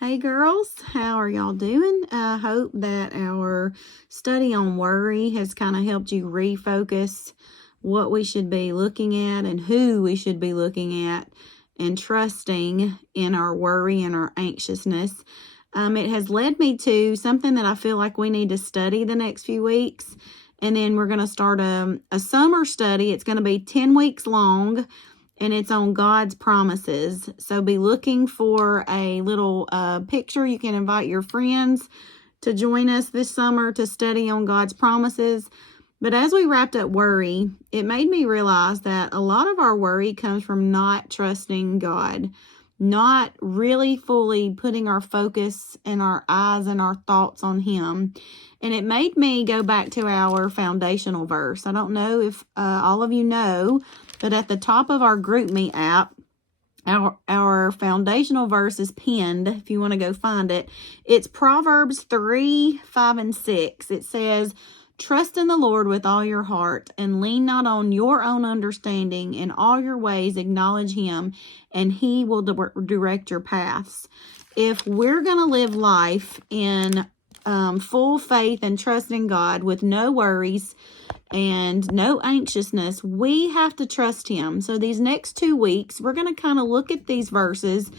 Hey girls, how are y'all doing? I hope that our study on worry has kind of helped you refocus what we should be looking at and who we should be looking at and trusting in our worry and our anxiousness. It has led me to something that I feel like we need to study the next few weeks. And then we're going to start a summer study. It's going to be 10 weeks long, and it's on God's promises. So be looking for a little picture. You can invite your friends to join us this summer to study on God's promises. But as we wrapped up worry, it made me realize that a lot of our worry comes from not trusting God, not really fully putting our focus and our eyes and our thoughts on Him. And it made me go back to our foundational verse. I don't know if all of you know, but at the top of our GroupMe app, our foundational verse is pinned. If you want to go find it, it's Proverbs 3, 5, and 6. It says, "Trust in the Lord with all your heart and lean not on your own understanding. In all your ways acknowledge Him, and He will direct your paths." If we're going to live life in full faith and trust in God with no worries and no anxiousness, we have to trust Him. So these next 2 weeks, we're going to kind of look at these verses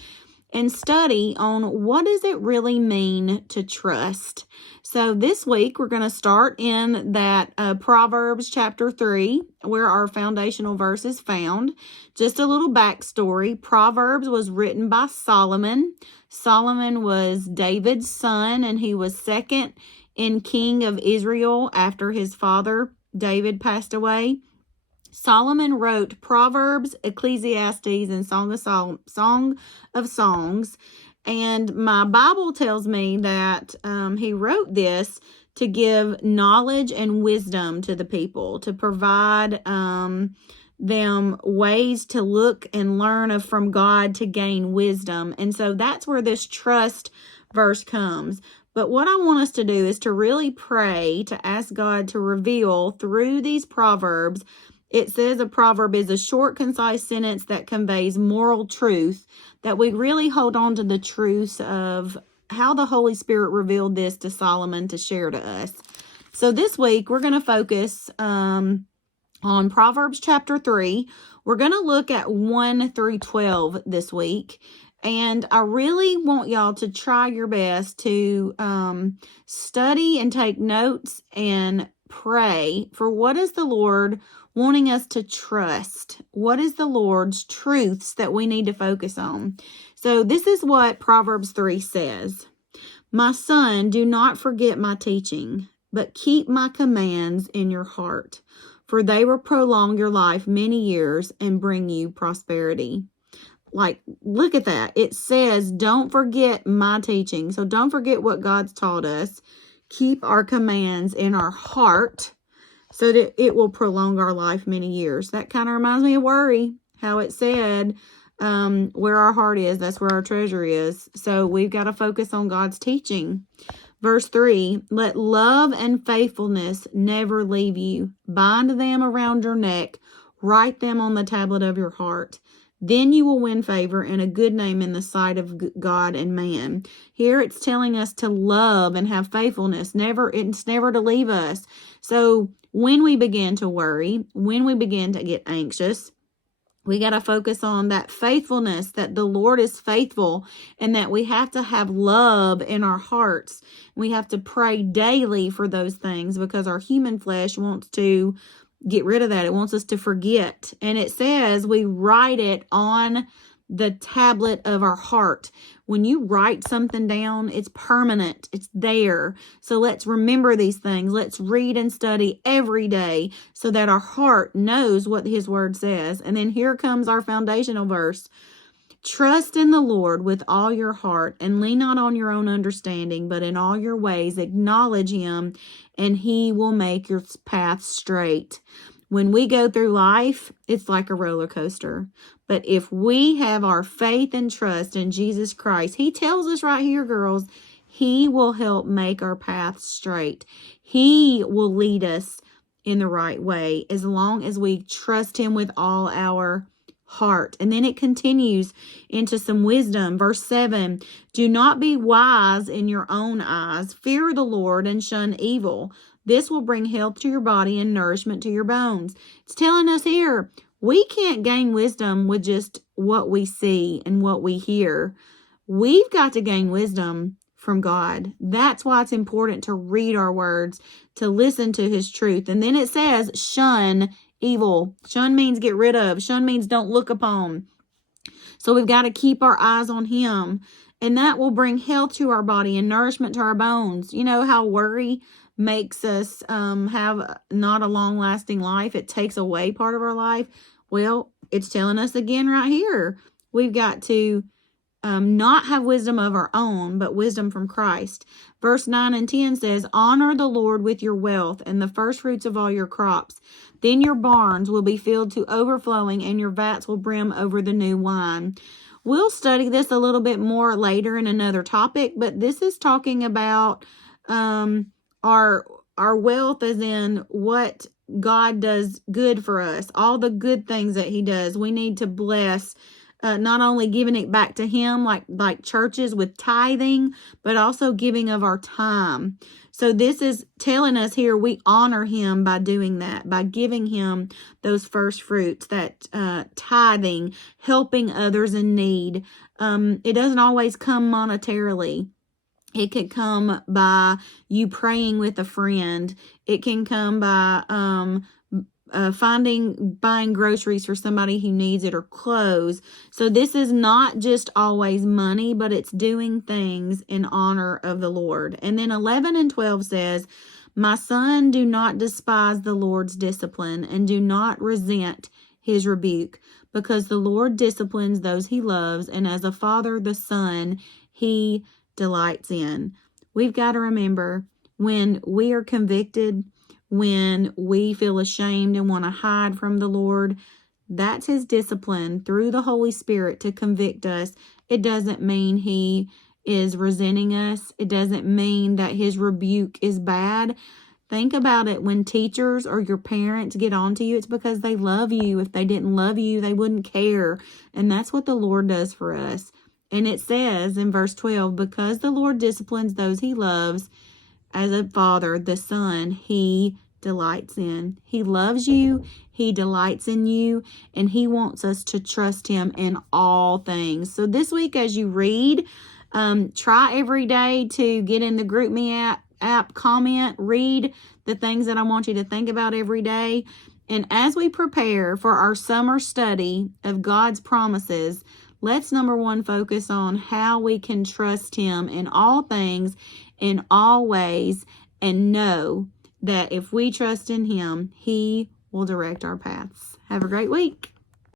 and study on what does it really mean to trust. So this week, we're going to start in that Proverbs chapter 3, where our foundational verse is found. Just a little backstory. Proverbs was written by Solomon. Solomon was David's son, and he was second in king of Israel after his father David passed away. Solomon wrote Proverbs, Ecclesiastes, and Song of Songs. And my Bible tells me that he wrote this to give knowledge and wisdom to the people, to provide them ways to look and learn from God to gain wisdom. And so that's where this trust verse comes. But what I want us to do is to really pray, to ask God to reveal through these proverbs. It says a proverb is a short, concise sentence that conveys moral truth, that we really hold on to the truths of how the Holy Spirit revealed this to Solomon to share to us. So this week, we're going to focus on Proverbs chapter 3. We're going to look at 1 through 12 this week. And I really want y'all to try your best to study and take notes and pray for what is the Lord wanting us to trust. What is the Lord's truths that we need to focus on? So this is what Proverbs 3 says. "My son, do not forget my teaching, but keep my commands in your heart, for they will prolong your life many years and bring you prosperity." Like, look at that. It says, don't forget my teaching. So don't forget what God's taught us. Keep our commands in our heart so that it will prolong our life many years. That kind of reminds me of worry, how it said, where our heart is, that's where our treasure is. So we've got to focus on God's teaching. Verse 3, "Let love and faithfulness never leave you. Bind them around your neck. Write them on the tablet of your heart. Then you will win favor and a good name in the sight of God and man." Here it's telling us to love and have faithfulness. It's never to leave us. So when we begin to worry, when we begin to get anxious, we got to focus on that faithfulness, that the Lord is faithful, and that we have to have love in our hearts. We have to pray daily for those things because our human flesh wants to get rid of that. It wants us to forget. And it says we write it on the tablet of our heart. When you write something down, it's permanent. It's there. So let's remember these things. Let's read and study every day so that our heart knows what His word says. And then here comes our foundational verse. "Trust in the Lord with all your heart and lean not on your own understanding, but in all your ways acknowledge Him, and He will make your path straight." When we go through life, it's like a roller coaster. But if we have our faith and trust in Jesus Christ, He tells us right here, girls, He will help make our path straight. He will lead us in the right way as long as we trust Him with all our heart. And then it continues into some wisdom. Verse 7, do not be wise in your own eyes. Fear the Lord and shun evil. This will bring health to your body and nourishment to your bones. It's telling us here, we can't gain wisdom with just what we see and what we hear. We've got to gain wisdom from God. That's why it's important to read our words, to listen to his truth. And then it says, shun evil. Shun means get rid of. Shun means don't look upon. So we've got to keep our eyes on him. And that will bring health to our body and nourishment to our bones. You know how worry makes us have not a long-lasting life? It takes away part of our life. Well, it's telling us again right here. We've got to not have wisdom of our own, but wisdom from Christ. Verse 9 and 10 says, honor the Lord with your wealth and the first fruits of all your crops. Then your barns will be filled to overflowing and your vats will brim over the new wine. We'll study this a little bit more later in another topic, but this is talking about our wealth as in what God does good for us, all the good things that he does. We need to bless not only giving it back to him like churches with tithing, but also giving of our time. So this is telling us here we honor him by doing that, by giving him those first fruits, that tithing, helping others in need. It doesn't always come monetarily. It could come by you praying with a friend. It can come by buying groceries for somebody who needs it or clothes. So this is not just always money, but it's doing things in honor of the Lord. And then 11 and 12 says, my son, do not despise the Lord's discipline and do not resent his rebuke, because the Lord disciplines those he loves, and as a father, the son he delights in. We've got to remember, when we are convicted, when we feel ashamed and want to hide from the Lord, that's his discipline through the Holy Spirit to convict us. It doesn't mean he is resenting us. It doesn't mean that his rebuke is bad. Think about it. When teachers or your parents get on to you, it's because they love you. If they didn't love you, they wouldn't care. And that's what the Lord does for us. And it says in verse 12, because the Lord disciplines those he loves, as a father, the son he delights in. He loves you. He delights in you. And he wants us to trust him in all things. So this week, as you read, try every day to get in the GroupMe app, comment, read the things that I want you to think about every day. And as we prepare for our summer study of God's promises, let's, number one, focus on how we can trust him in all things, in all ways, and know that if we trust in him, he will direct our paths. Have a great week.